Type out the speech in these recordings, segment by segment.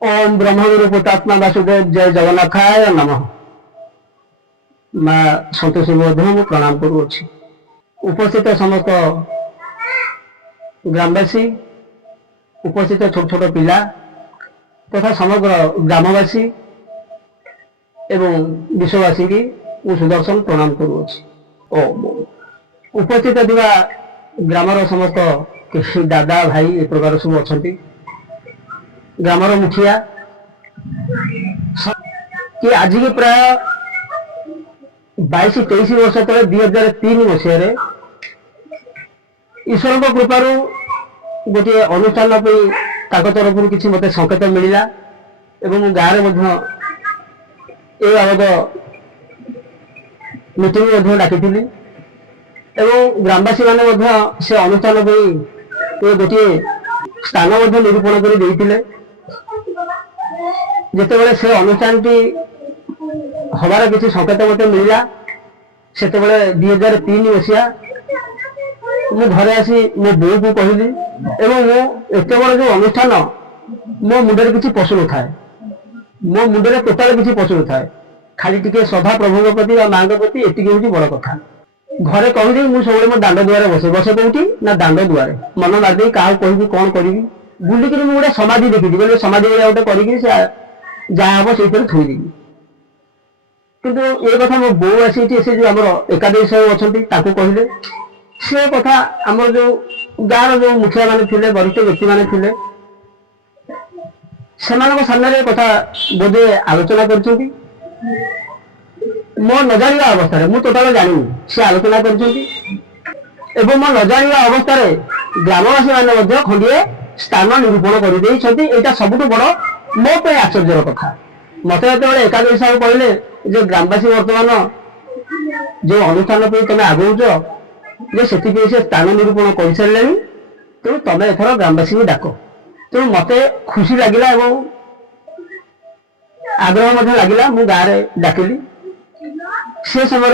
ओम ब्रह्मगुरु पुतात्मा वासुदेव जय जगन्नाथाय नमः। माँ सतोषी मु प्रणाम करुच्ची। उपस्थित समस्त ग्रामवासी, उपस्थित छोट छोट पिला तथा समग्र ग्रामवासी एवं विश्ववासी की सुदर्शन प्रणाम करुच्ची। उपस्थित थिबा ग्रामर समस्त दादा भाई ए प्रकार सब अच्छा ग्रामर मुखिया कि आज की प्राय 22-23 वर्ष तले 2003 मसीह ईश्वर कृपा गोटे अनुष्ठान तरफ किसी मत संकेत मिलला एवं गाँव में बाबद मीटिंग डाकी एवं ग्रामवासी मैंने से अनुष्ठान गोटे स्थान निरूपण कर जितेबाला से अनुष्ठान हबार किसी संकेत मत मिलला से 2003 मसीहा मु घरे आसी मो बो को कहली एवं मो एत बड़ जो अनुष्ठान मो मुंडे किसी पशु न थाए, मो मुंडे टोटाल किसी पशु न थाए, खाली टिके श्रद्धा प्रभु प्रति माँ प्रति एति हूँ बड़ कथा। घरे कहली मुझे सब मो दांड दुआरे बसे बसे कौटी ना दांड दुआरे मन मारदे क्या कह कौन करी बुलिक गोटे समाधि देखी बोले समाधि भाई गोटे कर जहाँ हम से थोदेवी किंतु ये कथा मो बो आसी से जो आम एकादश अच्छा कहले से कथा आम जो गाँव जो मुखिया माने थे वरिष्ठ व्यक्ति माने थे से सामने कथा बोधे आलोचना कर मो न जाना अवस्था मुझे टोटाल जानी सी आलोचना कर मो न जाना अवस्था ग्रामवासी मैंने खंडिए स्थान निरूपण कर सबुठ बड़ मो आश्चर्य कथा। मत जो एकादश साहब कहले जो ग्रामवासी बर्तमान जो अनुष्ठान तुम आगौच से स्थान निरूपण कर सारे तेणु तुम एथर ग्रामवासी डाक तेणु मत खुशी लगिला आग्रह लगिला मु गाँव में डाकिली से समय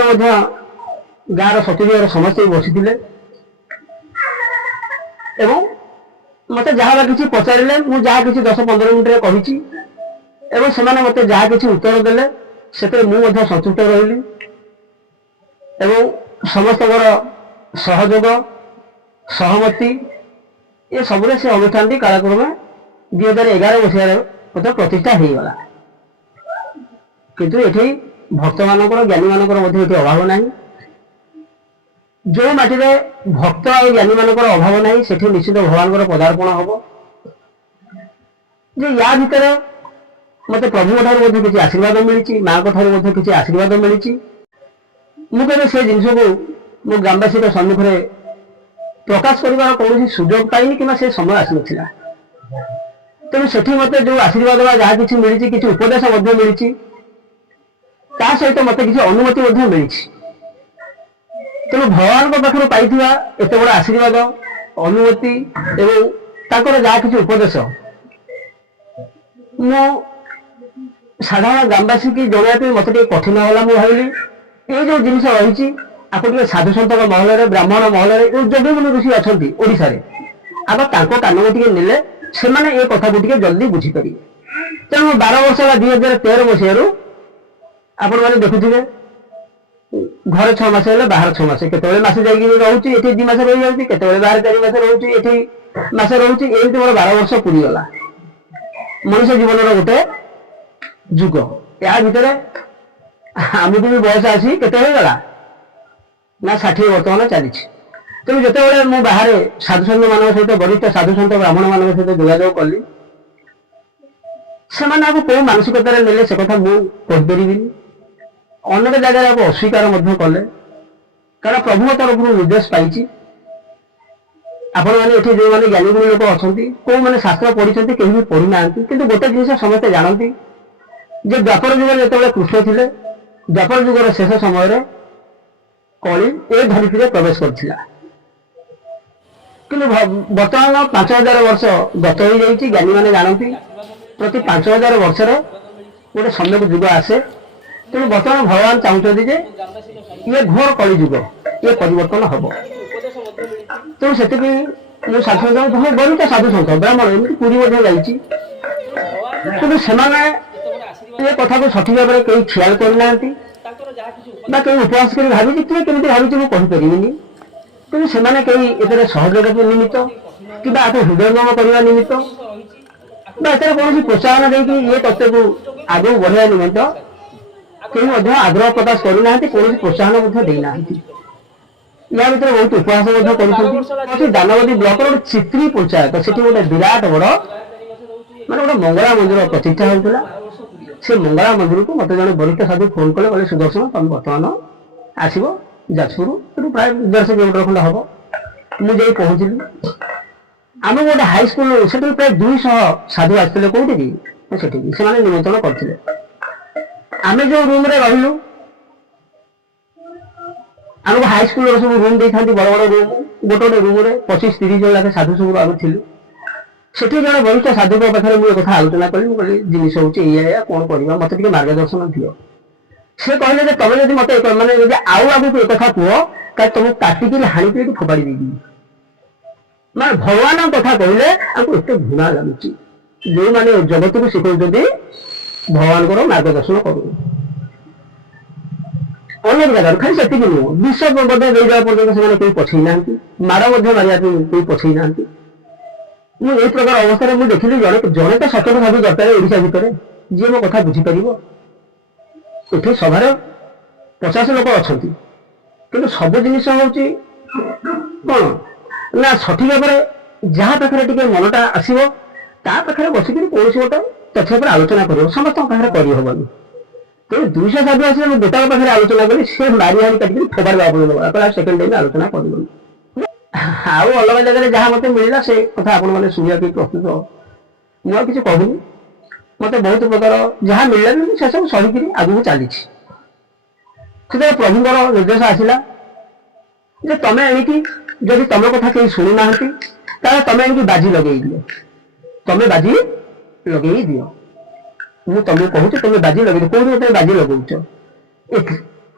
गाँव सतुरी समस्ते बसी मत जहाँ किसी पचारे मुझे जहाँ किसी 10-15 मिनट कही मत जहाँ किसी उत्तर देले से सन्तुष्ट रही समस्त सहयोग सहमति ये सबुरे से अनुष्ठान कालक्रमे 2011 मसीह प्रतिष्ठा हो गला किंतु ये भक्त मानकर ज्ञानी मानकर अभाव नहीं जो माटी भक्त और ज्ञानी मानकर अभाव नहीं से निश्चित भगवान पदार्पण हम जे या भितर मत प्रभु ठार किसी आशीर्वाद मिली माँ ठार किसी आशीर्वाद मिली मुझे से जिनस को मो ग्रामवासी सम्मुख में प्रकाश कर कौन सुजोग पाइनि कि से समय आसी ना तेणु से मत जो आशीर्वाद जहाँ किसी मिली किसी उपदेश मिली सहित मत किसी अनुमति मिली तेणु भगवान पाखर पाई एत बड़ आशीर्वाद अनुमति एवं जहाँ किसी उपदेश मु साधारण ग्रामवासी की जनाया मत कठिन है मुझे भाविली ये जो जिन रही आपको साधु सत महल ब्राह्मण महल जगमुनि ऋषि अच्छा ओडार आप कान में नेले से ये कथा को जल्दी बुझीपारे तेणु 12 वर्ष 2013 मसीह आपण मैंने देखुए घर 6 मास बाहर 6 मास केत मसे रोचे ये 2 मास रही जाऊँगी केत बाहर 4 मास रोचे ये मसे रोचे एमती मोर 12 वर्ष पूरीगला मनुष्य जीवन गोटे जुग या भितर आमको भी बयस आसी केतला ना 60 बर्तमान चली तेणु जिते मुझे बाहर साधु सन्त मान सहित वरिष्ठ साधु सन्त ब्राह्मण मान सहित जोगाजोग कली से कौ मानसिकतार ने से कथा मुझे अनेक जगह आप अस्वीकार कले कारण प्रभु तरफ निर्देश पाई आपण मैंने जो मैंने ज्ञानी गुणी लोक अच्छा कौ मैंने शास्त्र पढ़ी कहीं भी पढ़ी ना कि गोटे जिन समस्ते जानती जे द्वापर जुग जो कृष्ण थे द्वापर जुगर शेष समय कली ए धरित्री प्रवेश करथिला कि बर्तमान 5000 वर्ष गत हो जाइए ज्ञानी मैंने जानती प्रति 5000 वर्ष गोटे सम्यक जुग आसे तेणु बर्तमान भगवान चाहते जे ये घोर कली जुग ये परिवर्तन हम तेणु से साधु सन्त बहुत बड़ी साधु सन्त ब्राह्मण एमती पूरी जाइए କିନ୍ତୁ ସେମାନେ ଏ କଥାକୁ ସଠିକ ଭାବରେ କେହି ଖିଆଲ କରିନାହାନ୍ତି ବା କେହି ଉପହାସ କରି ଭାବିଛି କିଏ କେମିତି ଭାବିଛି ମୁଁ କହିପାରିବିନି। କିନ୍ତୁ ସେମାନେ କେହି ଏଥିରେ ସହଯୋଗ ନିମିତ୍ତ କିମ୍ବା ଆକୁ ହୃଦୟଙ୍ଗମ କରିବା ନିମିତ୍ତ ବା ଏଥିରେ କୌଣସି ପ୍ରୋତ୍ସାହନ ଦେଇକି ଏ ତତ୍ତ୍ୱକୁ ଆଗକୁ ବଢ଼ାଇବା ନିମିତ୍ତ କେହି ମଧ୍ୟ ଆଗ୍ରହ ପ୍ରକାଶ କରୁନାହାନ୍ତି, କୌଣସି ପ୍ରୋତ୍ସାହନ ମଧ୍ୟ ଦେଇନାହାନ୍ତି। ୟା ଭିତରେ ବହୁତ ଉପହାସ ମଧ୍ୟ କରୁଛନ୍ତି। ଦାନଗଦି ବ୍ଲକର ଗୋଟେ ଚିତ୍ରି ପଞ୍ଚାୟତ, ସେଠି ଗୋଟେ ବିରାଟ ବଡ଼ ମାନେ ଗୋଟେ ମଙ୍ଗଳା ମନ୍ଦିର ପ୍ରତିଷ୍ଠା ହେଉଥିଲା। ସେ ମଙ୍ଗଳା ମନ୍ଦିରକୁ ମତେ ଜଣେ ବରିଷ୍ଠ ସାଧୁ ଫୋନ କଲେ, କହିଲେ ସୁଦର୍ଶନ ତମେ ବର୍ତ୍ତମାନ ଆସିବ ଯାଜପୁର, ଏଠୁ ପ୍ରାୟ 150 କିଲୋମିଟର ଖଣ୍ଡେ ହବ। ମୁଁ ଯାଇ ପହଞ୍ଚିଲି। ଆମେ ଗୋଟେ ହାଇସ୍କୁଲ, ସେଠି ପ୍ରାୟ 200 ସାଧୁ ଆସିଥିଲେ। କୋଉଠିକି? ସେଠିକି ସେମାନେ ନିମନ୍ତ୍ରଣ କରିଥିଲେ। ଆମେ ଯୋଉ ରୁମରେ ରହିଲୁ, ଆମକୁ ହାଇସ୍କୁଲର ସବୁ ରୁମ୍ ଦେଇଥାନ୍ତି, ବଡ଼ ବଡ଼ ରୁମ୍। ଗୋଟେ ଗୋଟେ ରୁମରେ 25-30 ଜଣ ଲେଖାଏଁ ସାଧୁ ସବୁ ଆମେ ଥିଲୁ। ସେଠି ଜଣେ ବରିଷ୍ଠ ସାଧୁଙ୍କ ପାଖରେ ମୁଁ ଏ କଥା ଆଲୋଚନା କଲି। ମୁଁ କହିଲି ଜିନିଷ ହଉଛି ଏଇଆ, କଣ କରିବା, ମତେ ଟିକେ ମାର୍ଗଦର୍ଶନ ଦିଅ। ସେ କହିଲେ ଯେ ତମେ ଯଦି ମତେ ମାନେ ଯଦି ଆଉ ଆଗକୁ ଏ କଥା କୁହ, ତାହେଲେ ତମକୁ କାଟିକିରି ହାଣିକି ଏଠି ଫୋପାଡ଼ି ଦେଇଯିବି। ମାନେ ଭଗବାନଙ୍କ କଥା କହିଲେ ଆମକୁ ଏତେ ଘୃଣା ଲାଗୁଛି, ଯୋଉମାନେ ଜଗତକୁ ଶିଖଉଛନ୍ତି ଭଗବାନଙ୍କର ମାର୍ଗଦର୍ଶନ କରୁନି। ଅନେକ ଜାଗାରୁ ଖାଲି ସେତିକି ନୁହଁ, ବିଷ ବୋଧେ ଦେଇଦେବା ପର୍ଯ୍ୟନ୍ତ ସେମାନେ କେହି ପଛେଇ ନାହାନ୍ତି, ମାଡ଼ ମଧ୍ୟ ମାରିବା ପାଇଁ କେହି ପଛେଇ ନାହାନ୍ତି। ମୁଁ ଏଇ ପ୍ରକାର ଅବସ୍ଥାରେ ମୁଁ ଦେଖିଲି ଜଣେ ତ ସଚେତନ ଭାବି ଦରକାର ଓଡ଼ିଶା ଭିତରେ, ଯିଏ ମୋ କଥା ବୁଝିପାରିବ। ଏଠି ସଭାରେ 50 ଲୋକ ଅଛନ୍ତି, କିନ୍ତୁ ସବୁ ଜିନିଷ ହଉଛି କଣ ନା ସଠିକ ଭାବରେ ଯାହା ପାଖରେ ଟିକେ ମନଟା ଆସିବ ତା ପାଖରେ ବସିକିରି କୌଣସି ଗୋଟେ ତଥ୍ୟ ଉପରେ ଆଲୋଚନା କରିବ, ସମସ୍ତଙ୍କ ପାଖରେ କରିହବନି। ତେଣୁ 200 ସାଧୁ ଆସିଲେ ମୁଁ ଗୋଟାକ ପାଖରେ ଆଲୋଚନା କଲି, ସେ ମାରି ହାଣି କାଟିକି ଫୋପାଡ଼ିବା ଆପଣଙ୍କ ସେକେଣ୍ଡ ଟାଇମ୍ ଆଲୋଚନା କରିବନି। ଆଉ ଅଲଗା ଜାଗାରେ ଯାହା ମତେ ମିଳିଲା ସେ କଥା ଆପଣମାନେ ଶୁଣିବା ପାଇଁ ପ୍ରସ୍ତୁତ। ମୁଁ ଆଉ କିଛି କହୁନି। ମତେ ବହୁତ ପ୍ରକାର ଯାହା ମିଳିଲା ବି ମୁଁ ସେସବୁ ସହିକିରି ଆଗକୁ ଚାଲିଛି। ସେତେବେଳେ ପ୍ରଭୁଙ୍କର ନିର୍ଦ୍ଦେଶ ଆସିଲା ଯେ ତମେ ଏଣିକି ଯଦି ତମ କଥା କେହି ଶୁଣୁନାହାନ୍ତି, ତାହେଲେ ତମେ ଏଣିକି ବାଜି ଲଗେଇ ଦିଅ। ତମେ ବାଜି ଲଗେଇ ଦିଅ। ମୁଁ ତମକୁ କହୁଛି ତମେ ବାଜି ଲଗେଇ ଦିଅ। କୋଉଠି ତମେ ବାଜି ଲଗଉଛ?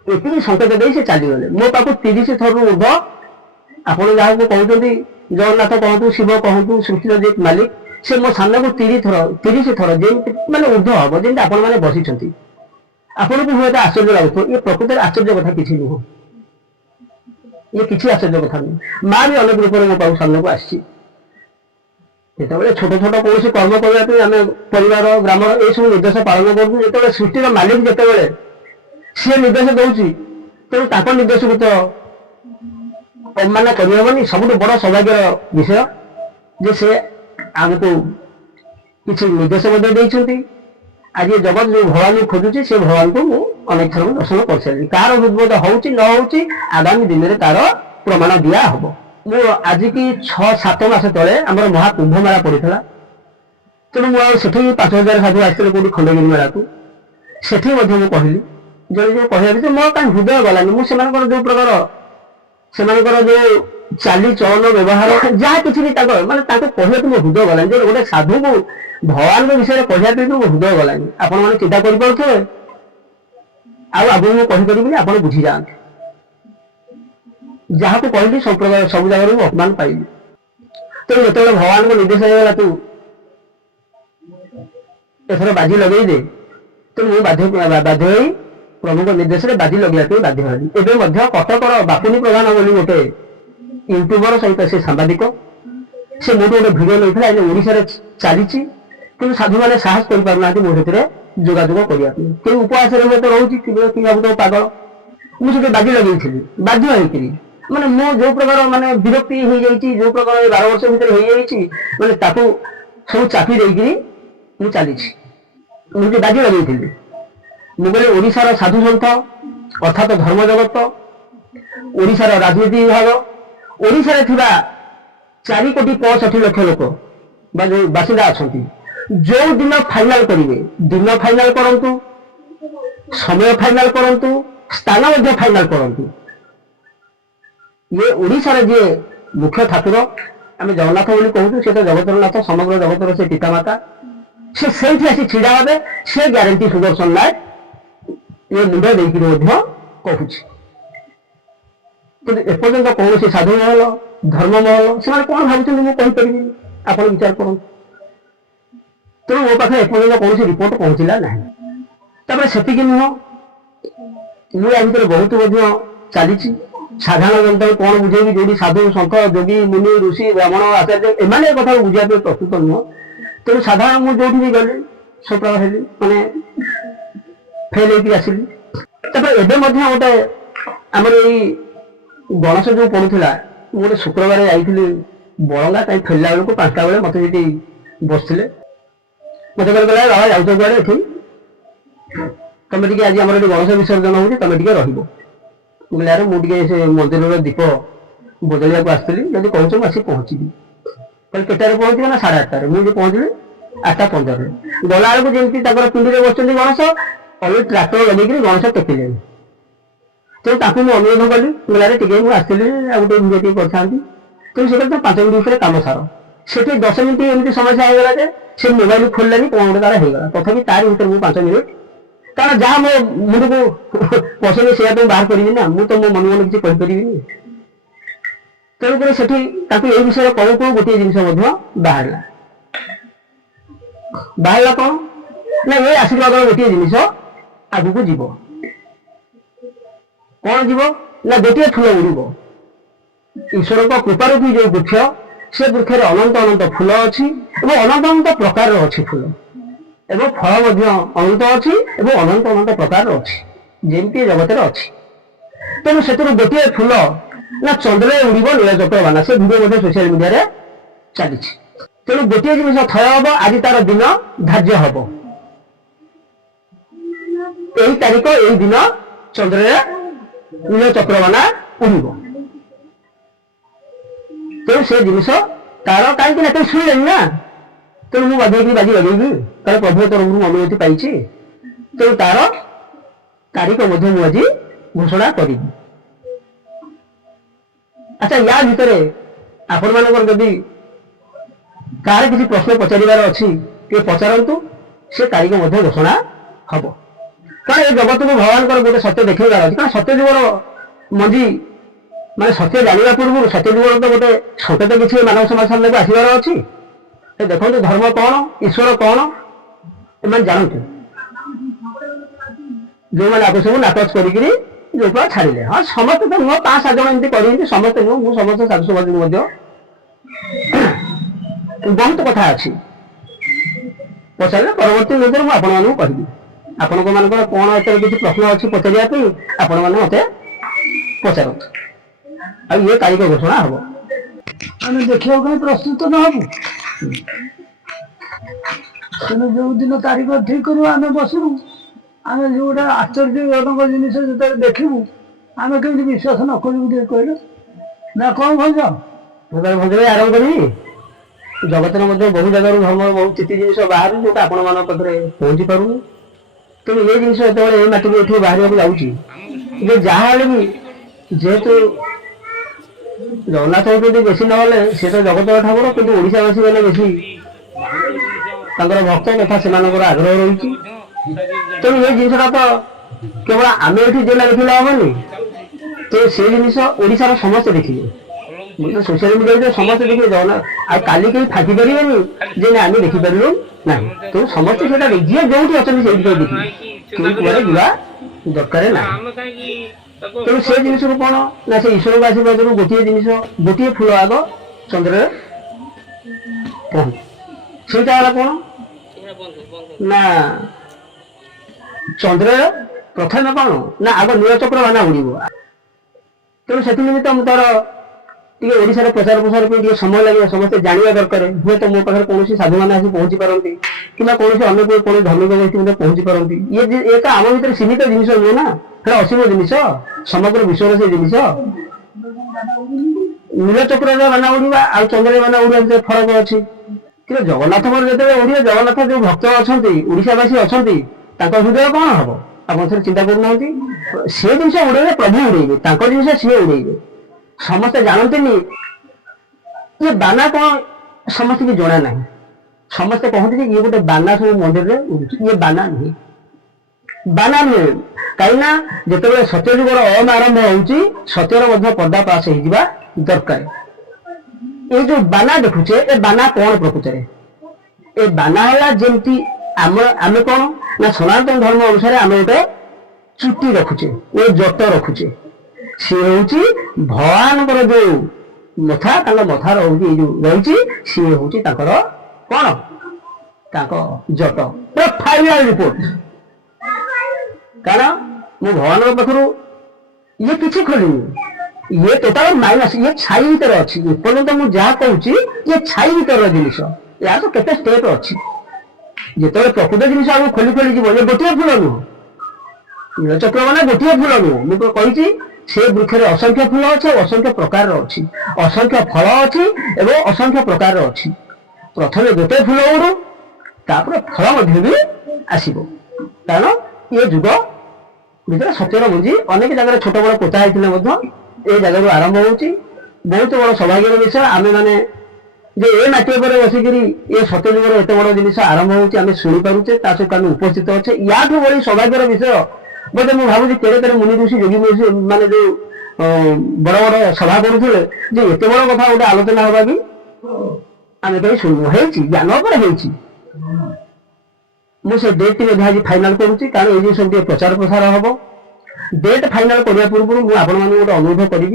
ଏତିକି ସଂକେତ ଦେଇ ସେ ଚାଲିଗଲେ। ମୋ ପାଖକୁ 30 ଥରରୁ ଉର୍ଦ୍ଧ, ଆପଣ ଯାହାକୁ କହୁଛନ୍ତି ଜଗନ୍ନାଥ କହନ୍ତୁ, ଶିବ କହନ୍ତୁ, ସୃଷ୍ଟିର ଯେ ମାଲିକ, ସେ ମୋ ସାମ୍ନାକୁ 30 ଥର ଯେମିତି ମାନେ ଉର୍ଦ୍ଧ ହବ, ଯେମିତି ଆପଣମାନେ ବସିଛନ୍ତି। ଆପଣଙ୍କୁ ହୁଏତ ଆଶ୍ଚର୍ଯ୍ୟ ଲାଗୁଥିବ, ଏ ପ୍ରକୃତରେ ଆଶ୍ଚର୍ଯ୍ୟ କଥା କିଛି ନୁହଁ। ଇଏ କିଛି ଆଶ୍ଚର୍ଯ୍ୟ କଥା ନୁହଁ। ମା ବି ଅନେକ ରୂପରେ ମୋ ପାଖକୁ ସାମ୍ନାକୁ ଆସିଛି। ଯେତେବେଳେ ଛୋଟ ଛୋଟ କୌଣସି କର୍ମ କରିବା ପାଇଁ ଆମେ ପରିବାର, ଗ୍ରାମର ଏସବୁ ନିର୍ଦ୍ଦେଶ ପାଳନ କରୁଛୁ, ଯେତେବେଳେ ସୃଷ୍ଟିର ମାଲିକ ଯେତେବେଳେ ସିଏ ନିର୍ଦ୍ଦେଶ ଦଉଛି, ତେଣୁ ତାଙ୍କ ନିର୍ଦ୍ଦେଶକୁ ତ ଅବମାନନା କରିହେବନି। ସବୁଠୁ ବଡ଼ ସୌଭାଗ୍ୟର ବିଷୟ ଯେ ସେ ଆମକୁ କିଛି ନିର୍ଦ୍ଦେଶ ମଧ୍ୟ ଦେଇଛନ୍ତି। ଆଜି ଜଗତ ଯୋଉ ଭଗବାନଙ୍କୁ ଖୋଜୁଛି, ସେ ଭଗବାନଙ୍କୁ ମୁଁ ଅନେକ ଥର ଦର୍ଶନ କରିସାରିଛି। କାହାର ହୃଦବୋଧ ହଉଛି ନ ହଉଛି ଆଗାମୀ ଦିନରେ ତାର ପ୍ରମାଣ ଦିଆ ହବ। ମୁଁ ଆଜିକି 6-7 ମାସ ତଳେ ଆମର ମହାକୁମ୍ଭ ମେଳା ପଡିଥିଲା। ତେଣୁ ମୁଁ ଆଉ ସେଠି 5000 ସାଧୁ ଆସିଥିଲେ କୋଉଠି ଖଣ୍ଡଗିରି ମେଳାକୁ। ସେଠି ମଧ୍ୟ ମୁଁ କହିଲି, ଜଣେ ଯୋଉ କହିବା ଭିତରେ ମୋର କାହିଁ ହୃଦୟ ଗଲାନି। ମୁଁ ସେମାନଙ୍କର ଯୋଉ ପ୍ରକାର ସେମାନଙ୍କର ଯୋଉ ଚାଲିଚଳନ ବ୍ୟବହାର ଯାହା କିଛି ବି ତାଙ୍କ ମାନେ ତାଙ୍କୁ କହିବାକୁ ମୋ ହୃଦୟ ଗଲାନି। ଯେ ଗୋଟେ ସାଧୁକୁ ଭଗବାନଙ୍କ ବିଷୟରେ କହିବା ପାଇଁ ମୋ ହୃଦୟ ଗଲାନି। ଆପଣମାନେ ଚିନ୍ତା କରିପାରୁଥିବେ। ଆଉ ଆଗକୁ ମୁଁ କହିପାରିବିନି, ଆପଣ ବୁଝିଯାଆନ୍ତୁ। ଯାହାକୁ କହିଲି ସବୁ ଜାଗାରୁ ମୁଁ ଅପମାନ ପାଇଲି। ତେଣୁ ଯେତେବେଳେ ଭଗବାନଙ୍କ ନିର୍ଦ୍ଦେଶ ହେଇଗଲା ତୁ ଏଥର ବାଜି ଲଗେଇ ଦେ, ତେଣୁ ମୁଁ ବାଧ୍ୟ ହୋଇ ପ୍ରଭୁଙ୍କ ନିର୍ଦ୍ଦେଶରେ ବାଜି ଲଗେଇବା ପାଇଁ ବାଧ୍ୟ ହେଲି। ଏବେ ମଧ୍ୟ କଟକର ବାପୁନି ପ୍ରଧାନ ବୋଲି ଗୋଟେ ୟୁଟ୍ୟୁବର ସହିତ ସେ ସାମ୍ବାଦିକ, ସେ ମୋଠୁ ଗୋଟେ ଭିଡ଼ିଓ ନେଇଥିଲା। ଏବେ ଓଡ଼ିଶାରେ ଚାଲିଛି, କିନ୍ତୁ ସାଧୁମାନେ ସାହସ କରିପାରୁନାହାନ୍ତି ମୋ ସେଥିରେ ଯୋଗାଯୋଗ କରିବା ପାଇଁ। କେଉଁ ଉପହାସରେ ହୁଏତ ରହୁଛି, କି ଭାବୁଥିବ ପାଗଳ। ମୁଁ ସେଠି ବାଜି ଲଗେଇଥିଲି ବାଧ୍ୟ ହେଇକିରି। ମାନେ ମୁଁ ଯୋଉ ପ୍ରକାର ମାନେ ବିରକ୍ତି ହେଇଯାଇଛି, ଯୋଉ ପ୍ରକାର 12 ବର୍ଷ ଭିତରେ ହେଇଯାଇଛି, ମାନେ ତାକୁ ସବୁ ଚାପି ଦେଇକିରି ମୁଁ ଚାଲିଛି। ମୁଁ ଯେ ବାଜି ଲଗେଇଥିଲି, ମୁଁ କହିଲି ଓଡ଼ିଶାର ସାଧୁ ସନ୍ଥ ଅର୍ଥାତ ଧର୍ମ ଜଗତ, ଓଡ଼ିଶାର ରାଜନୀତି ବିଭାଗ, ଓଡ଼ିଶାରେ ଥିବା 4,65,00,000 ଲୋକ ବା ଯୋଉ ବାସିନ୍ଦା ଅଛନ୍ତି, ଯୋଉ ଦିନ ଫାଇନାଲ କରିବେ, ଦିନ ଫାଇନାଲ କରନ୍ତୁ, ସମୟ ଫାଇନାଲ କରନ୍ତୁ, ସ୍ଥାନ ମଧ୍ୟ ଫାଇନାଲ କରନ୍ତୁ। ଇଏ ଓଡ଼ିଶାର ଯିଏ ମୁଖ୍ୟ ଠାକୁର, ଆମେ ଜଗନ୍ନାଥ ବୋଲି କହୁଛୁ, ସେ ତ ଜଗତର ନାଥ, ସମଗ୍ର ଜଗତର ସେ ପିତାମାତା। ସେ ସେଇଠି ଆସି ଛିଡ଼ା ହେବେ, ସେ ଗ୍ୟାରେଣ୍ଟି ସୁଦର୍ଶନ ନାୟକ ଏ ମୁଣ୍ଡ ଦେଇକିରି ମଧ୍ୟ କହୁଛି। କିନ୍ତୁ ଏପର୍ଯ୍ୟନ୍ତ କୌଣସି ସାଧୁ ମହଲ, ଧର୍ମ ମହଲ ସେମାନେ କଣ ଭାବୁଛନ୍ତି ମୁଁ କହିପାରିବିନି। ଆପଣ ବିଚାର କରନ୍ତୁ। ତେଣୁ ମୋ ପାଖରେ ଏପର୍ଯ୍ୟନ୍ତ କୌଣସି ରିପୋର୍ଟ ପହଞ୍ଚିଲା ନାହିଁ। ତାପରେ ସେତିକି ନୁହଁ, ମୁଁ ୟା ଭିତରେ ବହୁତ ମଧ୍ୟ ଚାଲିଛି। ସାଧାରଣ ଜନତାକୁ କଣ ବୁଝେଇବି, ଯୋଉଠି ସାଧୁ ସନ୍ଥ ଯୋଗୀ ମୁନି ଋଷି ବ୍ରାହ୍ମଣ ଆଚାର୍ଯ୍ୟ ଏମାନେ ଏ କଥାକୁ ବୁଝିବା ପାଇଁ ପ୍ରସ୍ତୁତ ନୁହଁ। ତେଣୁ ସାଧାରଣ ମୁଁ ଯୋଉଠି ବି ଗଲି ସଫଳ ହେଲି, ମାନେ ଫେଲ୍ ହେଇକି ଆସିଲି। ତାପରେ ଏବେ ମଧ୍ୟ ଗୋଟେ ଆମର ଏଇ ଗଣେଶ ଯୋଉ ପଡୁଥିଲା, ମୁଁ ଗୋଟେ ଶୁକ୍ରବାର ଯାଇଥିଲି ବଳଙ୍ଗା, କାହିଁ ଫେରିଲା ବେଳକୁ 5ଟା ବେଳେ ମତେ ସେଠି ବସିଥିଲେ। ମତେ କହିଲେ ବାବା ଯାଉଛ କୁଆଡେ, ଏଠି ତମେ ଟିକେ ଆଜି ଆମର ଏଠି ଗଣେଶ ବିସର୍ଜନ ହଉଛି, ତମେ ଟିକେ ରହିବ। ମୁଁ କହିଲି ଆରେ ମୁଁ ଟିକେ ସେ ମନ୍ଦିରର ଦୀପ ବଦଳିବାକୁ ଆସିଥିଲି, ଯଦି କହୁଛ ମୁଁ ଆସି ପହଞ୍ଚିବି। କହିଲେ କେତେଟାରେ ପହଞ୍ଚିବ ନା 8:30ରେ। ମୁଁ ଯେ ପହଞ୍ଚିଲି 8:15ରେ। ଗଲା ବେଳକୁ ଯେମିତି ତାଙ୍କର ପିଣ୍ଡିରେ ବସିଛନ୍ତି ଗଣେଶ, ଅଲରେଡି ଟ୍ରାକ୍ଟର ଲଗେଇକିରି ଗଣେଶ ଟେକିଲେଣି। ତେଣୁ ତାଙ୍କୁ ମୁଁ ଅନୁରୋଧ କଲି, ଆରେ ଟିକେ ମୁଁ ଆସିଥିଲି ଆଉ ଗୋଟେ ଭିଡ଼ିଓ ଟିକେ କରିଥାନ୍ତି। ତେଣୁ ସେଟା ତ 5 ମିନିଟ୍ ଭିତରେ କାମ ସାର। ସେଠି 10 ମିନିଟ୍ ଏମିତି ସମସ୍ୟା ହେଇଗଲା ଯେ ସେ ମୋବାଇଲ ଖୋଲିଲାନି, କଣ ଗୋଟେ ତାର ହେଇଗଲା। ତଥାପି ତାରି ଭିତରେ ମୁଁ 5 ମିନିଟ୍, କାରଣ ଯାହା ମୋ ମୁଣ୍ଡକୁ ପସନ୍ଦ ସେଇଆ ତ ବାହାର କରିବି ନା, ମୁଁ ତ ମୋ ମନ କିଛି କହିପାରିବିନି। ତେଣୁକରି ସେଠି ତାଙ୍କୁ ଏଇ ବିଷୟରେ କହୁ କହୁ ଗୋଟିଏ ଜିନିଷ ମଧ୍ୟ ବାହାରିଲା। କଣ ନା, ଏ ଆଶୀର୍ବାଦର ଗୋଟିଏ ଜିନିଷ ଆଗକୁ ଯିବ। କଣ ଯିବ ନା, ଗୋଟିଏ ଫୁଲ ଉଡ଼ିବ। ଈଶ୍ୱରଙ୍କ କୃପାରୁ କି ଯୋଉ ବୃକ୍ଷ, ସେ ବୃକ୍ଷରେ ଅନନ୍ତ ଅନନ୍ତ ଫୁଲ ଅଛି ଏବଂ ଅନନ୍ତ ଅନନ୍ତ ପ୍ରକାରର ଅଛି ଫୁଲ, ଏବଂ ଫଳ ମଧ୍ୟ ଅନନ୍ତ ଅଛି ଏବଂ ଅନନ୍ତ ଅନନ୍ତ ପ୍ରକାରର ଅଛି, ଯେମିତି ଜଗତରେ ଅଛି। ତେଣୁ ସେଥିରୁ ଗୋଟିଏ ଫୁଲ ନା ଚନ୍ଦ୍ରରେ ଉଡ଼ିବ ନୀଳଚକ୍ରବାନା। ସେ ଭିଡ଼ିଓ ମଧ୍ୟ ସୋସିଆଲ ମିଡିଆରେ ଚାଲିଛି। ତେଣୁ ଗୋଟିଏ ଜିନିଷ ଥୟ ହବ, ଆଜି ତାର ଦିନ ଧାର୍ଯ୍ୟ ହବ। ଏହି ତାରିଖ, ଏହି ଦିନ ଚନ୍ଦ୍ରରେ ନୀଳଚକ୍ରବାନା ଉଡ଼ିବ। ତେଣୁ ସେ ଜିନିଷ ତାର କାହିଁକି ନା କେହି ଶୁଣିଲେନି ନା, ତେଣୁ ମୁଁ ବାଧ୍ୟ ହେଇକି ବାଜି ଲଗେଇବି, କାରଣ ପ୍ରଭୁ ତରଫରୁ ଅନୁମତି ପାଇଛି। ତେଣୁ ତାର ତାରିଖ ମଧ୍ୟ ମୁଁ ଆଜି ଘୋଷଣା କରିବି। ଆଚ୍ଛା, ୟା ଭିତରେ ଆପଣମାନଙ୍କର ଯଦି କାହାର କିଛି ପ୍ରଶ୍ନ ପଚାରିବାର ଅଛି ଟିକେ ପଚାରନ୍ତୁ, ସେ ତାରିଖ ମଧ୍ୟ ଘୋଷଣା ହବ। କାରଣ ଏ ଜଗତକୁ ଭଗବାନଙ୍କର ଗୋଟେ ସତ୍ୟ ଦେଖେଇବାର ଅଛି। କାରଣ ସତ୍ୟ ଯୁଗର ମଞ୍ଜି, ମାନେ ସତ୍ୟ ଜାଣିବା ପୂର୍ବରୁ ସତ୍ୟ ଯୁଗର ତ ଗୋଟେ ସତ୍ୟତ କିଛି ମାନବ ସମାଜ ସାମ୍ନାକୁ ଆସିବାର ଅଛି। ଦେଖନ୍ତୁ ଧର୍ମ କଣ, ଈଶ୍ୱର କଣ, ଏମାନେ ଜାଣନ୍ତୁ। ଯୋଉମାନେ ଆକୁ ସବୁ ନାକଚ କରିକିରି ଯୋଉ ଛାଡ଼ିଲେ, ହଁ ସମସ୍ତେ ତ ନୁହଁ, 5-7 ଜଣ ଏମିତି କରିଛନ୍ତି, ସମସ୍ତେ ନୁହଁ। ମୁଁ ସମସ୍ତ ସାଧୁ ସମାଜକୁ ମଧ୍ୟ ବହୁତ କଥା ଅଛି ପଚାରିଲେ ପରବର୍ତ୍ତୀ ଭିତରେ ମୁଁ ଆପଣମାନଙ୍କୁ କହିବି। ଆପଣଙ୍କ ମାନଙ୍କର କଣ ଏଥିରେ କିଛି ପ୍ରଶ୍ନ ଅଛି ପଚାରିବା ପାଇଁ, ଆପଣମାନେ ମତେ ପଚାରନ୍ତୁ। ଆଉ ଇଏ ତାରିଖ ଘୋଷଣା ହବ। ଆମେ ଦେଖିବାକୁ ପାଇଁ ପ୍ରସ୍ତୁତ ନ ହବୁ। ତେଣୁ ଯୋଉ ଦିନ ତାରିଖ ଠିକ କରିବୁ ଆମେ ବସିବୁ। ଆମେ ଯୋଉଟା ଆଶ୍ଚର୍ଯ୍ୟଜନକ ଜିନିଷ ଯେତେବେଳେ ଦେଖିବୁ, ଆମେ କେମିତି ବିଶ୍ୱାସ ନ କରିବୁ ଟିକେ କହିଲେ, ନା କଣ ଭଞ୍ଜ? ଭଞ୍ଜ ଭାଇ ଆରମ୍ଭ କରିବି। ଜଗତରେ ମଧ୍ୟ ବହୁ ଜାଗାରୁ ଧର୍ମର ବହୁତ ଚିଠି ଜିନିଷ ବାହାରୁଛି, ଯୋଉଟା ଆପଣମାନଙ୍କ ପାଖରେ ପହଞ୍ଚି ପାରୁନି। ତେଣୁ ଏ ଜିନିଷ ଯେତେବେଳେ ଏ ମାଟିରୁ ଏଠୁ ବାହାରିବାକୁ ଯାଉଛି, ଯେ ଯାହା ହେଲେ ବି ଯେହେତୁ ଜଗନ୍ନାଥ ହଉଛନ୍ତି ବେଶୀ ନହେଲେ ସେ ତ ଜଗତର ଠାକୁର, କିନ୍ତୁ ଓଡ଼ିଶାବାସୀ ମାନେ ବେଶୀ ତାଙ୍କର ଭକ୍ତ ତଥା ସେମାନଙ୍କର ଆଗ୍ରହ ରହିଛି। ତେଣୁ ଏ ଜିନିଷଟା ତ କେବଳ ଆମେ ଏଠି ଯେଟା ଦେଖିଲେ ହବନି, ତ ସେ ଜିନିଷ ଓଡ଼ିଶାର ସମସ୍ତେ ଦେଖିବେ। ମୁଁ ତ ସୋସିଆଲ ମିଡିଆରେ ସମସ୍ତେ ଦେଖିବେ ଜଗନ୍ନାଥ, ଆଉ କାଲି କେହି ଫାଙ୍କି ପାରିବେନି ଯେ ଆମେ ଦେଖିପାରିଲୁ ନାହିଁ। ତେଣୁ ସମସ୍ତେ ସେଟା ଯିଏ ଯୋଉଠି ଅଛନ୍ତି ସେଇଠି ଦେଖିବେ, କେହି କୁଆଡ଼େ ଯିବା ଦରକାର ନାହିଁ। ତେଣୁ ସେ ଜିନିଷରୁ କଣ ନା, ସେ ଈଶ୍ୱରଙ୍କ ଆଶୀର୍ବାଦରୁ ଗୋଟିଏ ଜିନିଷ, ଗୋଟିଏ ଫୁଲ ଆଗ ଚନ୍ଦ୍ରରେ ପହଞ୍ଚେ। ସେଇଟା ହେଲା କଣ ନା, ଚନ୍ଦ୍ରରେ ପ୍ରଥମେ କଣ ନା ଆଗ ନୀଳଚକ୍ରବାନା ଉଡ଼ିବ। ତେଣୁ ସେଥିନିମିତ୍ତ ମୁଁ ତାର ଟିକେ ଓଡ଼ିଶାରେ ପ୍ରଚାର ପ୍ରସାର ପାଇଁ ଟିକେ ସମୟ ଲାଗିବ, ସମସ୍ତେ ଜାଣିବା ଦରକାର। ହୁଏତ ମୋ ପାଖରେ କୌଣସି ସାଧୁମାନେ ଆସି ପହଞ୍ଚି ପାରନ୍ତି, କିମ୍ବା କୌଣସି ଅନ୍ୟ କୌଣସି ଧାର୍ମିକ ଗୋଷ୍ଠୀ ମଧ୍ୟ ପହଞ୍ଚି ପାରନ୍ତି। ଇଏ ତ ଆମ ଭିତରେ ସୀମିତ ଜିନିଷ ନୁହେଁ ନା, ସେଟା ଅସୀମ ଜିନିଷ, ସମଗ୍ର ବିଶ୍ୱର ସେ ଜିନିଷ। ନୀଳଚକ୍ରରେ ବାନା ଉଡ଼ିବା ଆଉ ଚନ୍ଦ୍ରରେ ବାନା ଉଡ଼ିବା ଭିତରେ ଫରକ ଅଛି। କିନ୍ତୁ ଜଗନ୍ନାଥଙ୍କର ଯେତେବେଳେ ଉଡ଼ିବେ, ଜଗନ୍ନାଥ ଯୋଉ ଭକ୍ତ ଅଛନ୍ତି, ଓଡ଼ିଶାବାସୀ ଅଛନ୍ତି, ତାଙ୍କ ହୃଦୟ କଣ ହବ ଆପଣ ଥରେ ଚିନ୍ତା କରୁନାହାନ୍ତି। ସେ ଜିନିଷ ଉଡ଼େଇବେ, ପ୍ରଭୁ ଉଡ଼େଇବେ, ତାଙ୍କ ଜିନିଷ ସିଏ ଉଡ଼େଇବେ। ସମସ୍ତେ ଜାଣନ୍ତିନି ଯେ ବାନା କଣ, ସମସ୍ତଙ୍କୁ ଜଣା ନାହିଁ। ସମସ୍ତେ କହନ୍ତି ଯେ ଇଏ ଗୋଟେ ବାନା ସବୁ ମନ୍ଦିରରେ ଉଡୁଛି, ଇଏ ବାନା ନୁହେଁ। ବାନା ନୁହେଁ, କାହିଁକିନା ଯେତେବେଳେ ସତ୍ୟ ଯୁଗର ଆରମ୍ଭ ହଉଛି, ସତ୍ୟର ମଧ୍ୟ ପର୍ଦ୍ଦାଫାଶ ହେଇଯିବା ଦରକାର। ଏଇ ଯୋଉ ବାନା ଦେଖୁଛେ, ଏ ବାନା କଣ ପ୍ରକୃତରେ? ए बाना है जमती आम कौन ना सनातन धर्म अनुसार आम गोटे चुट्टी रखुचे वो जट रखुचे सी हूँ भगवान जो मथा मथा रही सी हूँ कौन जट पूरा फाइनाल रिपोर्ट कारण मु भगवान पाखु ये किसी खोलिनी ये टोटाल माइनस ये छाई भीतर अच्छी एपर्यंत मुझे जहाँ कहूँ ये छाई भीतर जिनिस या तो केते स्टेप अच्छी जिते प्रकृत जिनिस आम खोली खोली जीव ये गोटे फूल नुह नीलचक्र मैंने गोटे फूल नुह मुझे कही से वृक्ष में असंख्य फूल अच्छे असंख्य प्रकार अच्छी असंख्य फल अच्छी एवं असंख्य प्रकार अच्छी प्रथम गोटे फूल गुरु तापर फल भी आसब कारण ये जुग भीतर सत्यर मुंजी अनेक जगह छोट बड़ पोता होते ये जगह आरंभ होती बहुत बड़ सौभाग्यर विषय आम मैंने जे ए नाट्य पर बसिक ये सत्य जुगर एत बड़ जिन आरंभ होती आम शुणी पारुचे सहित आम उपस्थित अच्छे या बड़ी सौभाग्यर विषय बोधे मुझे भावी केड़े केड़े मुनि ऋषि योगी ऋषि माने जो बड़ बड़ सभा करुले एत बड़ कथा गोटे आलोचना हवा कि आम कहीं शुणु ज्ञान मुझे डेट टी आज फाइनाल करुच्ची कारण ये जिन सब प्रचार प्रसार हम डेट फाइनाल करने पूर्व मुझे आपण मैंने गोटे अनुरोध करी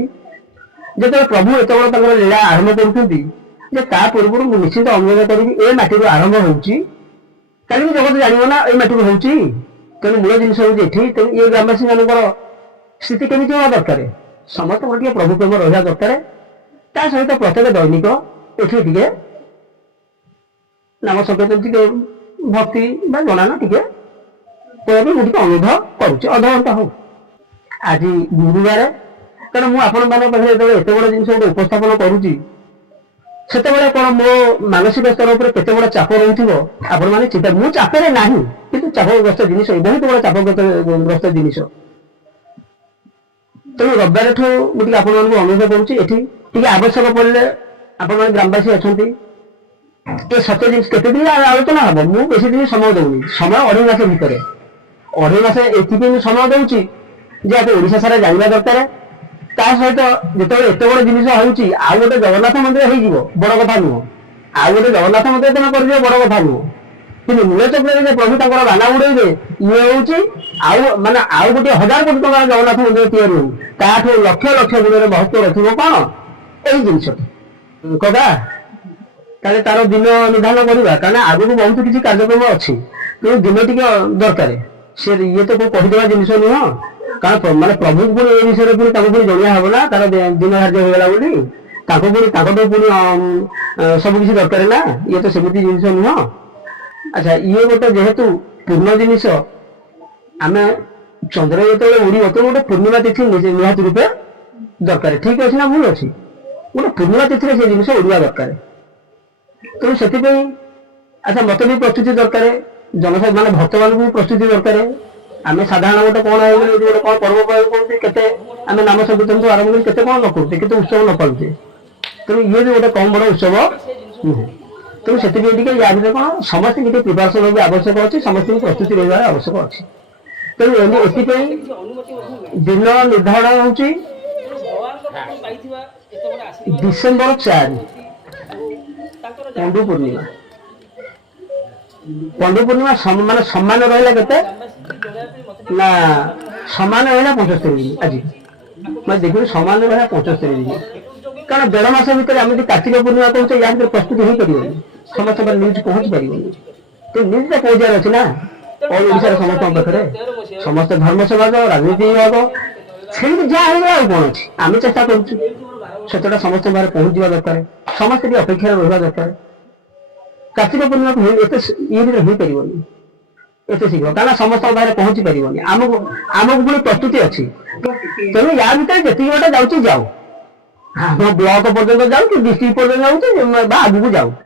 जो प्रभु एत बड़ लीला आरंभ करा पूर्व मुझे निश्चित अनुरोध करी ए माटी आरंभ होगी जगत जान ना ये माटी हूँ तेणु मूल जिन हूँ तेणु ये ग्रामवासी मान स्थिति केमी होगा दरकार समस्त प्रभु प्रेम रहा दरकार सहित प्रत्येक दैनिक ये नाम संकेत भक्ति जनाना टे मुझे अनुरोध करुच्चे अधघंटा हो आज गुरुवार कारण मुझे एत बड़ जिन गोटे उपस्थापन करुच्ची से कौन मो मानसिक स्तर पर केते बड़ चाप रोथो आपण मैंने चिंता मु चापे ना कि चापग्रस्त जिन बहुत बड़ चापग्रस्त जिन तेणु रविवार ठू मुझे आपण अनुरोध करुच्ची आवश्यक पड़े आपण ग्रामवासी अच्छा ये सत्य जिन केते दिन आलोचना हम मुझे बेसी दिन समय दूनी समय 2.5 मास भितर 2.5 मास ये समय दूसरी जे आप ओडिशा सारा जानवा दरकार सहित जो एत बड़ जिन आउ गोटे जगन्नाथ मंदिर हो बड़ कथा नुह आउ गोटे जगन्नाथ मंदिर तुम कर बड़ कथा नुह कि नीलचक्र प्रभु तक बाना उड़े ये हूँ माने आउ गोटे 1000 कोटी टकर जगन्नाथ मंदिर तैयारी हो ताठू लक्ष लक्ष गुण महत्व रखिब कौन यही जिनस कदा ताले तार दिन निधान करवा कारण आगु बहुत किसी कार्यक्रम अच्छी तेणु दिन टी दरकार से ये तो कहीदेवा जिन नुह कारण माने प्रभु को ये विषय पुणी पुणी जनिया हम ना तार दिन धार्य होगा पुणी पुणी सब किसी दरकार ना ये तो सेमती जिन नुह अच्छा ये गोटे जेहेतु पूर्ण जिनिस आम चंद्र जो उड़ीब तो गोटे पूर्णिमा तिथि निहत रूपे दरकार ठीक अच्छे ना भूल अच्छी गोटे पूर्णिमा तिथि से जिन उड़वा दरकार तेणु से अच्छा मत भी प्रस्तुति दरकार जनसाधारण माने भक्त मान भी प्रस्तुति दरकार आम साधारण गोटे कौन गोटे कौन पर्व करुचे केते आम नाम संकीर्तन आरंभ कर केते कौन न करुचे केते उत्सव न पालुचे तेणु ये भी गोटे कम बड़ उत्सव नुहे तेणु से या भर कौन समस्त किसी प्रिपारेसन भी आवश्यक अच्छी समस्त प्रस्तुति रहा आवश्यक अच्छी तेणु ए दिन निर्धारण हो डिसेम्बर 4 पंडु पूर्णिमा माने सम्मान रहा केते ना समान रहा 75 दिन आज मैं देखिए समान रहा 75 दिन कारण 1.5 मास भर आम कार्तिक पूर्णिमा कहते या भर प्रस्तुति हो पार समस्त न्यूज पहुंच पार तो न्यूज तो पहुंचार अच्छे ना ऑल ओडिशा समस्त पाखे समस्त धर्म समाज राजनीति विभाग से जहाँ कौन अच्छी आम चेष्टा करुटा समस्त बाहर पहुंच जावा दरकार समस्त भी अपेक्षा रहा दरकार कार्तिक पूर्णिमा ये हो पार एत शीघ्र कारण समस्त बाहर पहुंची पार आमको पुणी प्रस्तुति अच्छी तेणु या भर जी बाटे जाऊँ जाऊ आम ब्लॉक पर्यटन जाऊ कि डिस्ट्रिक्ट पर्यटन जाऊँ आगू जाऊ